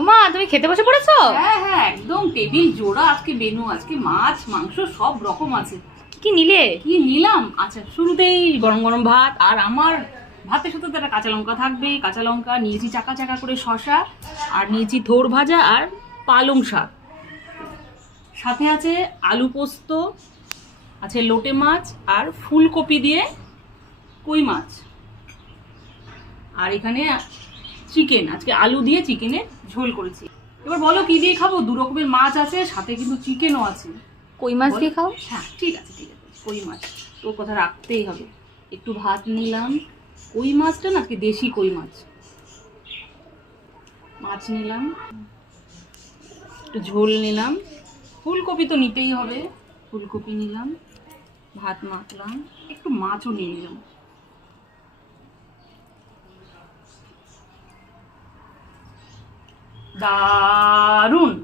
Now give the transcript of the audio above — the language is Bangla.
ওমা, তুমি খেতে বসে পড়েছো? হ্যাঁ হ্যাঁ, একদম টেবিল জোড়া আজকে মেনু। আজকে মাছ মাংস সব রকম আছে। কি কি নিলে? কি নিলাম? আচ্ছা, শুরুতেই গরম গরম ভাত, আর আমার ভাতের সাথে তো একটা কাঁচা লঙ্কা থাকবেই। কাঁচা লঙ্কা নিয়েছি, চাকা চাকা করে শসা, আর নিয়েছি থোর ভাজা আর পালং শাক। সাথে আছে আলু পোস্ত, আছে লোটে মাছ আর ফুলকপি দিয়ে কই মাছ। আর এখানে চিকেন, আজকে আলু দিয়ে চিকেনের ঝোল করেছি। এবার বলো কি দিয়ে খাবো? দু রকমের মাছ আছে, সাথে কিন্তু চিকেনও আছে। কই মাছ দিয়ে খাও। হ্যাঁ ঠিক আছে ঠিক আছে, কই মাছ তোর কথা রাখতেই হবে। একটু ভাত নিলাম। কই মাছটা না আজকে দেশি কই মাছ। মাছ নিলাম, একটু ঝোল নিলাম, ফুলকপি তো নিতেই হবে, ফুলকপি নিলাম, ভাত মাখলাম, একটু মাছও নিয়ে নিলাম। দারুণ।